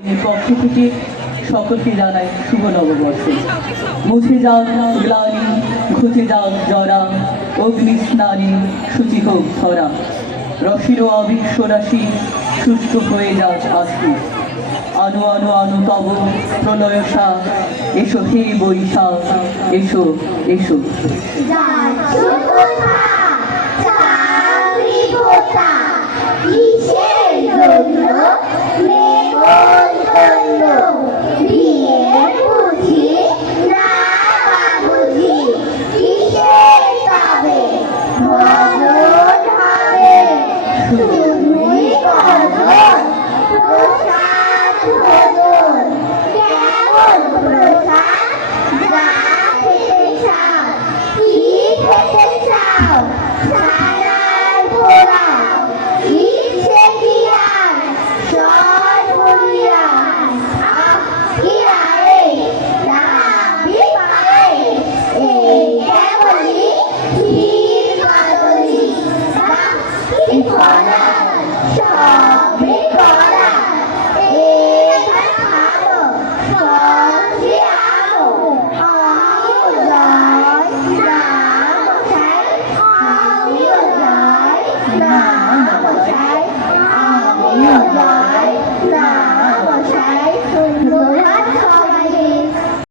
পক্ষ থেকে সকলকে জানাই শুভ নববর্ষ। মুছে যাও গ্লানি, ঘুচে যাও জরা, অগ্নি স্নানে শুচি হোক ধরা। রসির অবিশ্ব রাশি শুষ্ক হয়ে যাও আস্তি। আনু আনু আনু তব প্রলয়সা, এসো হে বৈশাখ, এসো এসো। Nah.